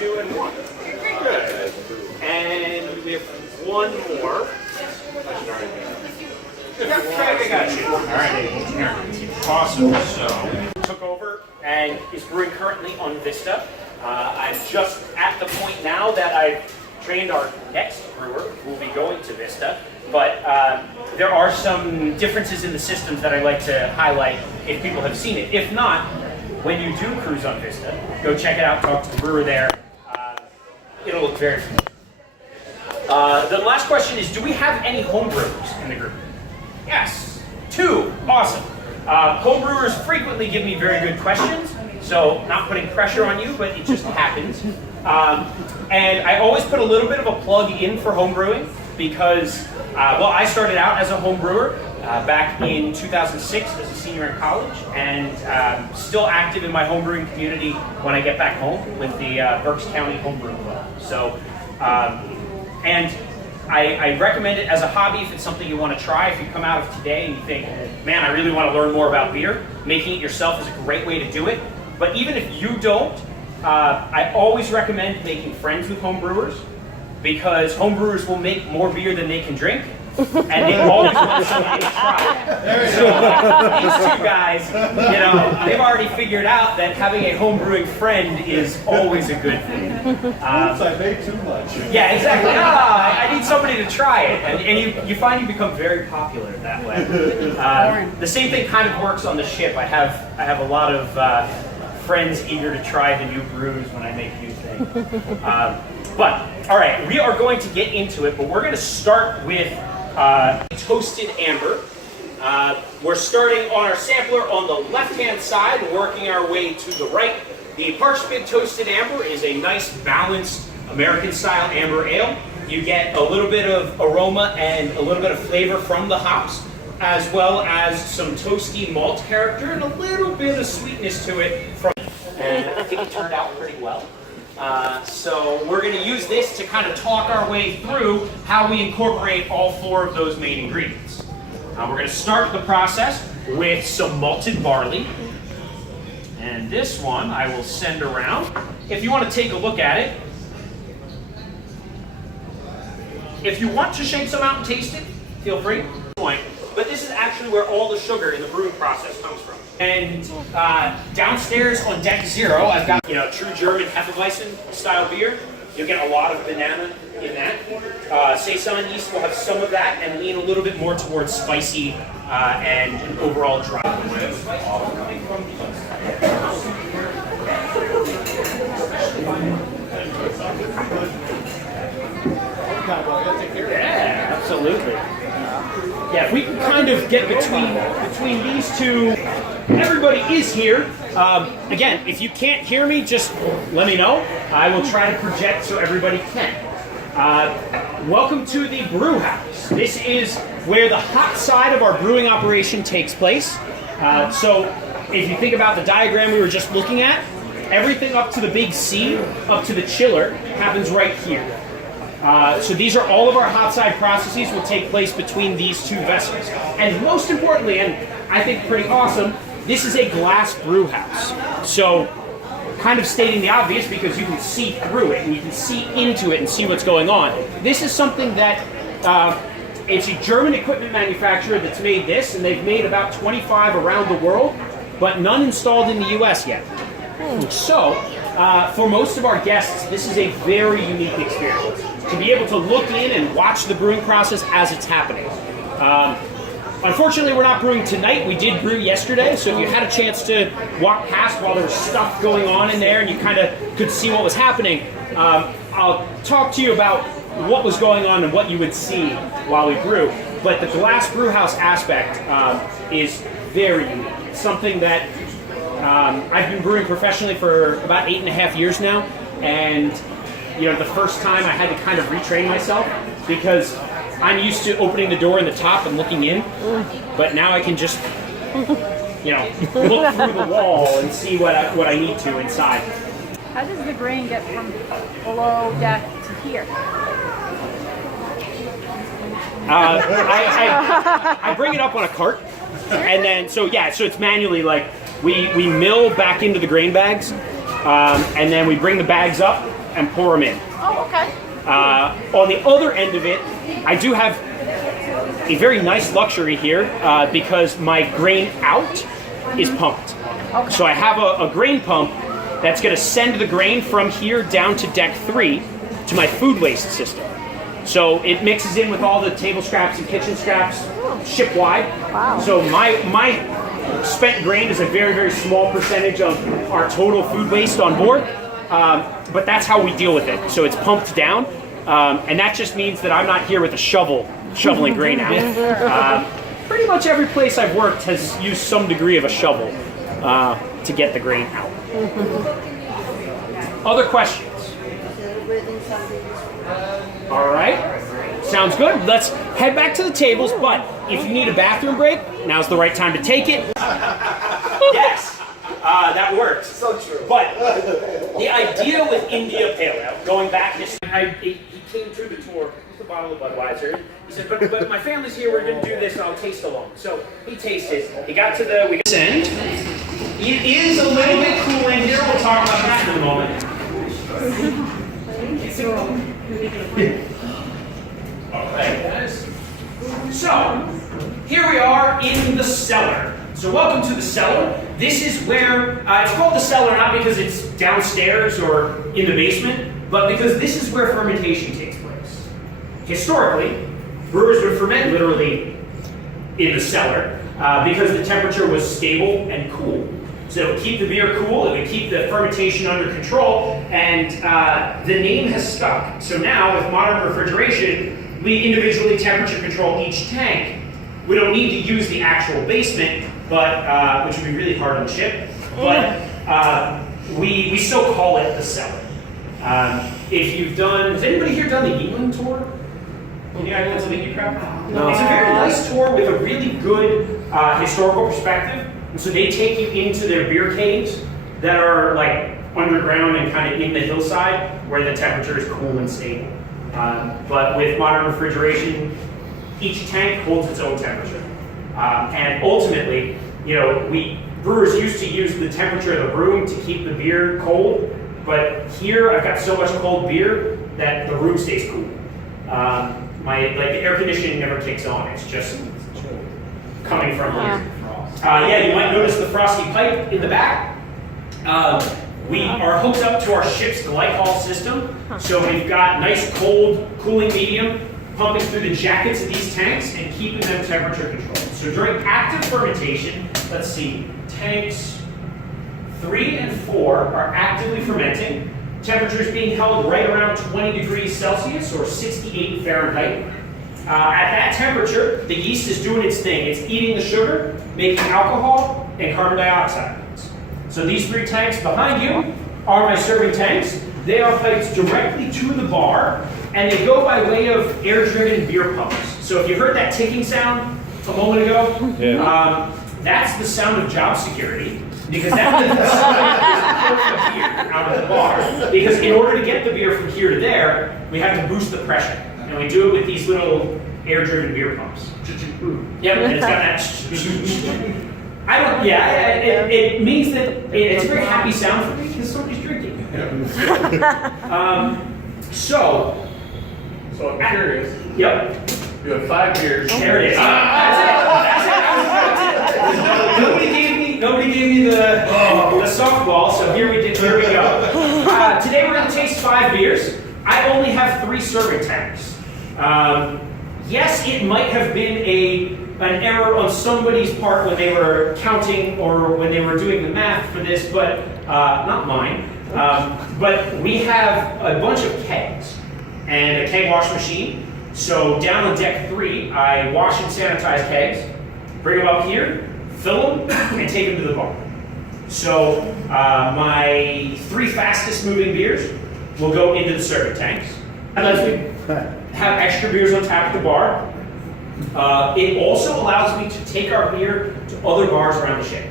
2, and 1. Good. And we have one more. Yeah, Craig, I got you. All right. Awesome. So, took over and is brewing currently on Vista. I'm just at the point now that I've trained our next brewer who will be going to Vista. But there are some differences in the systems that I'd like to highlight if people have seen it. If not, when you do cruise on Vista, go check it out, talk to the brewer there. It'll look very familiar. The last question is, do we have any homebrewers in the group? Yes, 2. Awesome. Homebrewers frequently give me very good questions, so not putting pressure on you, but it just happens. And I always put a little bit of a plug in for homebrewing because, well, I started out as a homebrewer back in 2006 as a senior in college, and still active in my homebrewing community when I get back home with the Berks County Homebrew Club. So, and I recommend it as a hobby if it's something you want to try. If you come out of today and you think, man, I really want to learn more about beer, making it yourself is a great way to do it. But even if you don't, I always recommend making friends with homebrewers because homebrewers will make more beer than they can drink. And they always want somebody to try. So these 2 guys, you know, they've already figured out that having a homebrewing friend is always a good thing. I made too much. Yeah, exactly. I need somebody to try it, and you find you become very popular that way. The same thing kind of works on the ship. I have a lot of friends eager to try the new brews when I make new things. But all right, we are going to get into it, but we're going to start with toasted amber. We're starting on our sampler on the left-hand side, working our way to the right. The Parchment Toasted Amber is a nice, balanced American-style amber ale. You get a little bit of aroma and a little bit of flavor from the hops, as well as some toasty malt character and a little bit of sweetness to it. And I think it turned out pretty well. So we're going to use this to kind of talk our way through how we incorporate all 4 of those main ingredients. We're going to start the process with some malted barley. And this one I will send around. If you want to take a look at it, if you want to shake some out and taste it, feel free. But this is actually where all the sugar in the brewing process comes from. And downstairs on deck 0, I've got true German Hefeweizen style beer. You'll get a lot of banana in that. Saison yeast will have some of that and lean a little bit more towards spicy and an overall dry. Yeah, absolutely. Yeah, if we can kind of get between these 2, everybody is here. Again, if you can't hear me, just let me know. I will try to project so everybody can. Welcome to the Brewhouse. This is where the hot side of our brewing operation takes place. So if you think about the diagram we were just looking at, everything up to the big C, up to the chiller, happens right here. So these are all of our hot side processes will take place between these 2 vessels. And most importantly, and I think pretty awesome, this is a glass brew house. So kind of stating the obvious because you can see through it and you can see into it and see what's going on. This is something that it's a German equipment manufacturer that's made this, and they've made about 25 around the world, but none installed in the US yet. So for most of our guests, this is a very unique experience. To be able to look in and watch the brewing process as it's happening. Unfortunately, we're not brewing tonight. We did brew yesterday, so if you had a chance to walk past while there was stuff going on in there and you kind of could see what was happening, I'll talk to you about what was going on and what you would see while we brew. But the glass brew house aspect is very unique. It's something that I've been brewing professionally for about 8.5 years now, and the first time I had to kind of retrain myself because I'm used to opening the door in the top and looking in, but now I can just, look through the wall and see what I need to inside. How does the grain get from below deck to here? I bring it up on a cart, and then so it's manually we mill back into the grain bags, and then we bring the bags up, and pour them in. Oh, okay. On the other end of it, I do have a very nice luxury here because my grain out is pumped. Okay. So I have a grain pump that's going to send the grain from here down to deck 3 to my food waste system. So it mixes in with all the table scraps and kitchen scraps ship-wide. Wow. So my spent grain is a very, very small percentage of our total food waste on board. But that's how we deal with it. So it's pumped down. And that just means that I'm not here with a shovel shoveling grain out. Pretty much every place I've worked has used some degree of a shovel to get the grain out. Other questions? All right, sounds good. Let's head back to the tables, but if you need a bathroom break, now's the right time to take it. Yes, that works. So true. But the idea with India Pale Ale, going back, he came through the tour with a bottle of Budweiser. He said, but my family's here, we're going to do this, and I'll taste along. So he tasted. He got to the end. It is a little bit cool in here. We'll talk about that in a moment. Alright, so here we are in the cellar. So welcome to the cellar. This is where, it's called the cellar not because it's downstairs or in the basement, but because this is where fermentation takes place. Historically, brewers would ferment literally in the cellar because the temperature was stable and cool. So it would keep the beer cool, it would keep the fermentation under control, and the name has stuck. So now, with modern refrigeration, we individually temperature control each tank. We don't need to use the actual basement, but which would be really hard on the ship, but we still call it the cellar. If you've done, has anybody here done the England tour? Any ideas of the crowd? No. It's a very nice tour with a really good historical perspective. And so they take you into their beer caves that are like underground and kind of in the hillside where the temperature is cool and stable. But with modern refrigeration, each tank holds its own temperature. And ultimately, you know, brewers used to use the temperature of the room to keep the beer cold, but here I've got so much cold beer that the room stays cool. The air conditioning never kicks on, it's just coming from here. Yeah, you might notice the frosty pipe in the back. We are hooked up to our ship's glycol system, so we've got nice cold cooling medium pumping through the jackets of these tanks and keeping them temperature controlled. So during active fermentation, let's see, tanks 3 and 4 are actively fermenting. Temperatures being held right around 20 degrees Celsius or 68 Fahrenheit. At that temperature, the yeast is doing its thing. It's eating the sugar, making alcohol and carbon dioxide. So these 3 tanks behind you are my serving tanks. They are piped directly to the bar, and they go by way of air-driven beer pumps. So if you heard that ticking sound a moment ago, that's the sound of job security, because that means the beer out of the bar. Because in order to get the beer from here to there, we have to boost the pressure. And we do it with these little air-driven beer pumps. Yep, and it's got that. It means that it's a very happy sound for me because somebody's drinking. So I'm curious. Yep. You have 5 beers. There it is. That's it. Nobody gave me the softball, so here we go. Today we're going to taste 5 beers. I only have 3 serving tanks. Yes, it might have been an error on somebody's part when they were counting or when they were doing the math for this, but not mine. But we have a bunch of kegs and a keg wash machine. So down on deck 3, I wash and sanitize kegs, bring them up here, fill them, and take them to the bar. So my 3 fastest moving beers will go into the serving tanks. Unless we have extra beers on tap at the bar. It also allows me to take our beer to other bars around the ship.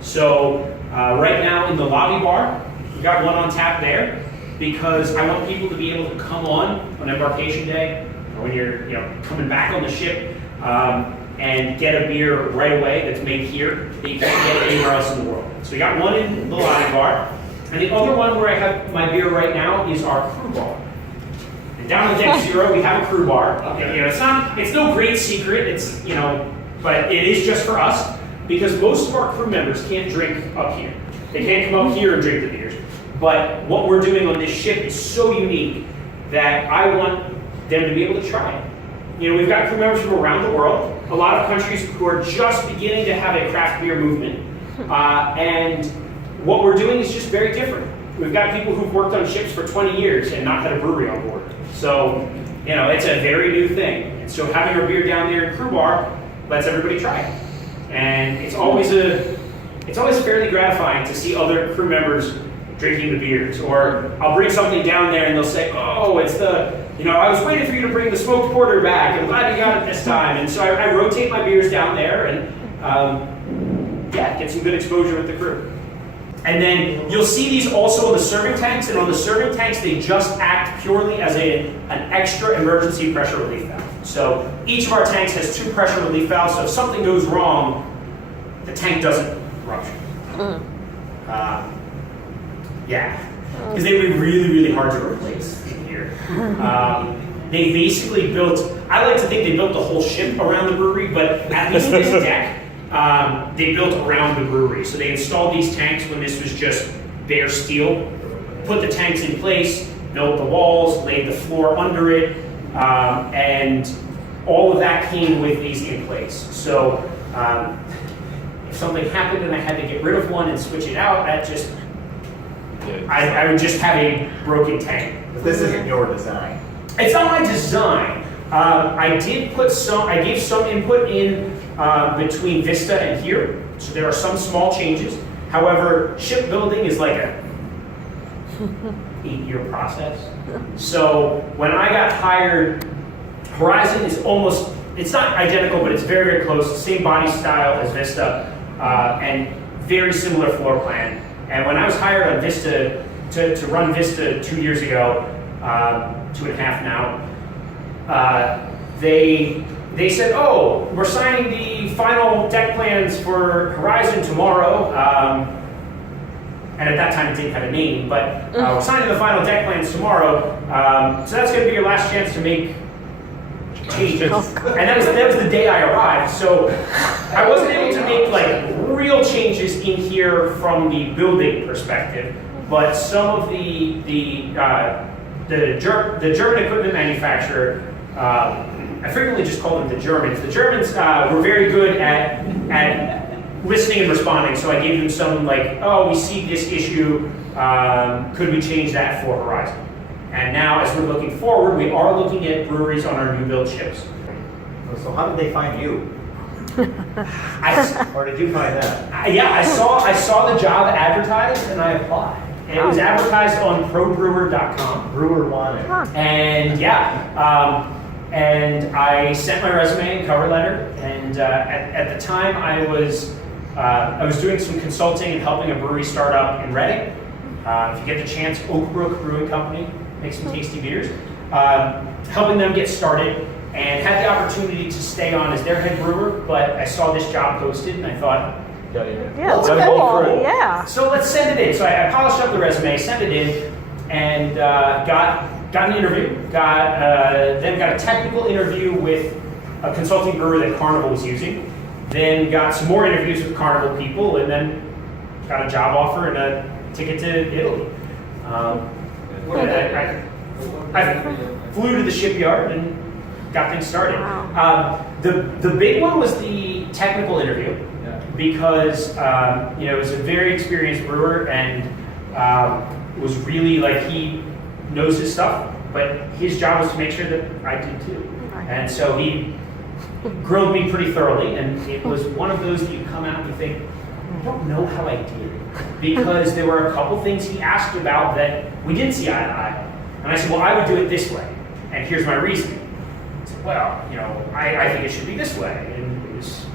So right now in the lobby bar, we've got one on tap there because I want people to be able to come on embarkation day or when you're coming back on the ship and get a beer right away that's made here that you can't get anywhere else in the world. So we got one in the lobby bar. And the other one where I have my beer right now is our crew bar. And down on deck 0, we have a crew bar. Okay, you know, it's no great secret. It's, you know, but it is just for us because most of our crew members can't drink up here. They can't come up here and drink the beers. But what we're doing on this ship is so unique that I want them to be able to try it. You know, we've got crew members from around the world, a lot of countries who are just beginning to have a craft beer movement. And what we're doing is just very different. We've got people who've worked on ships for 20 years and not had a brewery on board. So, you know, it's a very new thing. And so having our beer down there in crew bar lets everybody try it. And it's always fairly gratifying to see other crew members drinking the beers. Or I'll bring something down there and they'll say, oh, it's the, you know, I was waiting for you to bring the smoked porter back. I'm glad you got it this time. And so I rotate my beers down there and yeah, get some good exposure with the crew. And then you'll see these also on the serving tanks, and on the serving tanks, they just act purely as an extra emergency pressure relief valve. So each of our tanks has 2 pressure relief valves, so if something goes wrong, the tank doesn't rupture. Yeah, because they would be really, really hard to replace here. They basically built, I like to think they built the whole ship around the brewery, but at least this deck, they built around the brewery. So they installed these tanks when this was just bare steel, put the tanks in place, built the walls, laid the floor under it, and all of that came with these in place. So if something happened and I had to get rid of one and switch it out, that just, I would just have a broken tank. But this isn't your design. It's not my design. I gave some input in between Vista and here, so there are some small changes. However, shipbuilding is like a 8-year process. So when I got hired, Horizon is almost, it's not identical, but it's very, very close. Same body style as Vista, and very similar floor plan. And when I was hired on Vista, to run Vista 2 years ago, 2.5 now, they said, oh, we're signing the final deck plans for Horizon tomorrow. And at that time it didn't have a name, but we're signing the final deck plans tomorrow. So that's going to be your last chance to make changes. And that was the day I arrived. So I wasn't able to make like real changes in here from the building perspective, but some of the German equipment manufacturer, I frequently just call them the Germans. The Germans were very good at listening and responding, so I gave them some like, oh, we see this issue, could we change that for Horizon? And now as we're looking forward, we are looking at breweries on our new build ships. So how did they find you? Or did you find them? Yeah, I saw the job advertised and I applied. And it was advertised on probrewer.com. Brewer wanted. And yeah, and I sent my resume and cover letter. And at the time, I was doing some consulting and helping a brewery start up in Reading. If you get the chance, Oak Brook Brewing Company makes some tasty beers. Helping them get started, and had the opportunity to stay on as their head brewer. But I saw this job posted, and I thought, yeah, that's cool. Yeah. so let's send it in. So I polished up the resume, sent it in, and got an interview. Then got a technical interview with a consulting brewer that Carnival was using. Then got some more interviews with Carnival people, and then got a job offer and a ticket to Italy. I flew to the shipyard and got things started. Wow. The big one was the technical interview. Because it was a very experienced brewer and was really like, he knows his stuff, but his job was to make sure that I did too. And so he grilled me pretty thoroughly, and it was one of those that you come out and you think, I don't know how I did, because there were a couple things he asked about that we didn't see eye to eye. And I said, well, I would do it this way, and here's my reasoning. I said, well, I think it should be this way, and it was,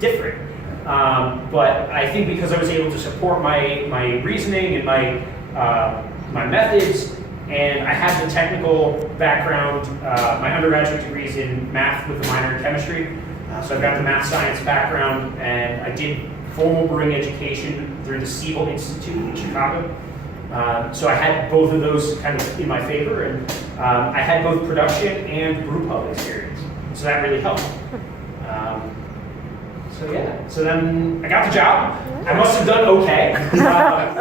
different. But I think because I was able to support my reasoning and my methods, and I had the technical background, my undergraduate degrees in math with a minor in chemistry, so I've got the math science background, and I did formal brewing education during the Siebel Institute in Chicago. So I had both of those kind of in my favor, and I had both production and brew pub experience, so that really helped. So yeah, so then I got the job. I must have done okay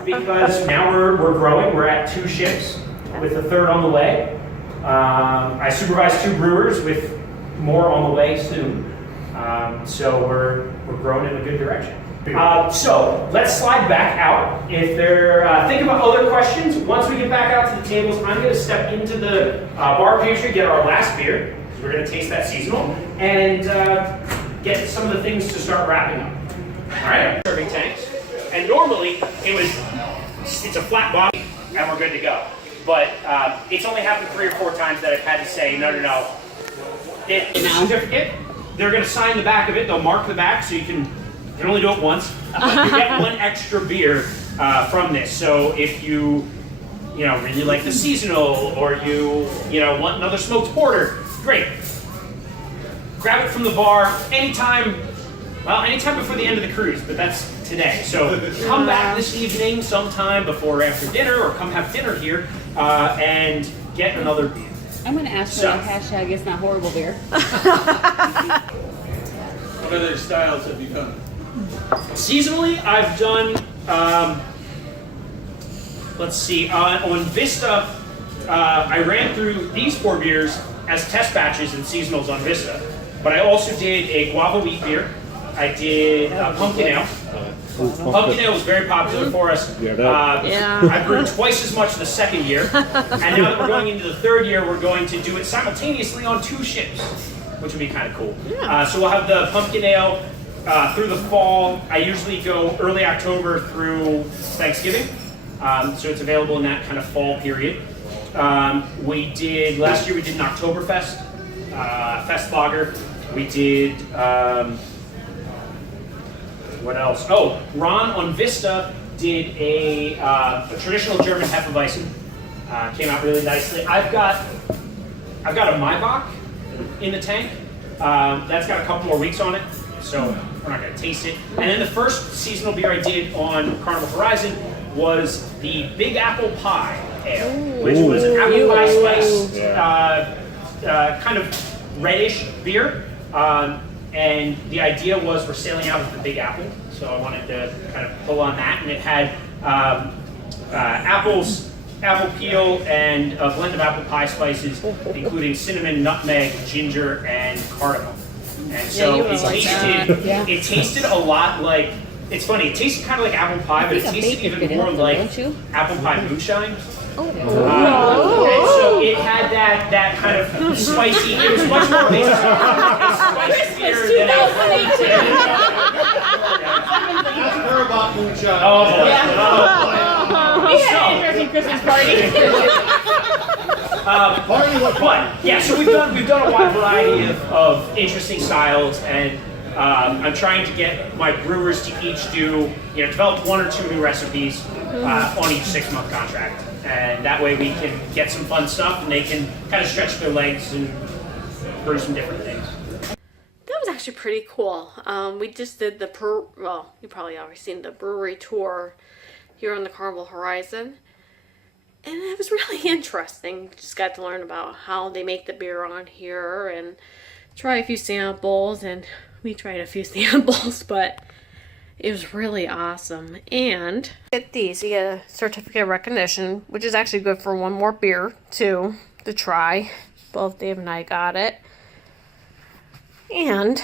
because now we're growing. We're at 2 ships with a 3rd on the way. I supervise 2 brewers with more on the way soon. So we're growing in a good direction. So let's slide back out. If they're think about other questions, once we get back out to the tables, I'm going to step into the bar pantry, get our last beer, because we're going to taste that seasonal, and get some of the things to start wrapping up. All right, serving tanks. And normally it's a flat bottom and we're good to go. But it's only happened 3 or 4 times that I've had to say, no. It's a certificate. They're going to sign the back of it. They'll mark the back so you can only do it once. But you get 1 extra beer from this. So if you really like the seasonal, or you want another smoked porter, great. Grab it from the bar anytime before the end of the cruise, but that's today. So come back this evening sometime before or after dinner, or come have dinner here and get another beer. I'm going to ask for a hashtag it's not horrible beer. What other styles have you done? Seasonally, I've done, let's see, on Vista, I ran through these 4 beers as test batches and seasonals on Vista. But I also did a guava wheat beer. I did pumpkin ale. Pumpkin ale was very popular for us. I brewed twice as much the 2nd year. And now that we're going into the 3rd year, we're going to do it simultaneously on 2 ships, which would be kind of cool. So we'll have the pumpkin ale through the fall. I usually go early October through Thanksgiving. So it's available in that kind of fall period. Last year we did an Oktoberfest Fest Lager. We did, what else? Oh, Ron on Vista did a traditional German Hefeweizen. Came out really nicely. I've got a Maibach in the tank. That's got a couple more weeks on it, so we're not going to taste it. And then the first seasonal beer I did on Carnival Horizon was the Big Apple Pie Ale, which was an apple pie spice, kind of reddish beer. And the idea was we're sailing out with the Big Apple, so I wanted to kind of pull on that. And it had apples, apple peel, and a blend of apple pie spices, including cinnamon, nutmeg, ginger, and cardamom. And so it tasted a lot like, it's funny, it tasted kind of like apple pie, but it tasted even more like apple pie moonshine. And so it had that kind of spicy, it was much more spicier than That's her about moonshine. Oh boy. We had an interesting Christmas party. So we've done a wide variety of interesting styles, and I'm trying to get my brewers to each develop 1 or 2 new recipes on each 6-month contract. And that way we can get some fun stuff, and they can kind of stretch their legs and brew some different things. That was actually pretty cool. We just did you probably already seen the brewery tour here on the Carnival Horizon. And it was really interesting. Just got to learn about how they make the beer on here and try a few samples. And we tried a few samples, but it was really awesome. And get these. You get a certificate of recognition, which is actually good for 1 more beer, too, to try. Both Dave and I got it. And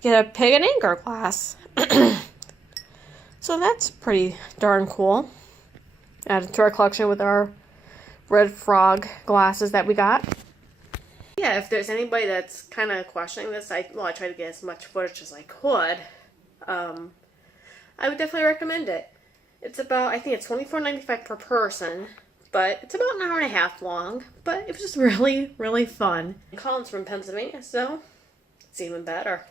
get a pig and anchor glass. So that's pretty darn cool. Added to our collection with our red frog glasses that we got. Yeah, if there's anybody that's kind of questioning this, I tried to get as much footage as I could. I would definitely recommend it. It's about, I think it's $24.95 per person, but it's about an hour and a half long, but it was just really, really fun. Colin's from Pennsylvania, so it's even better.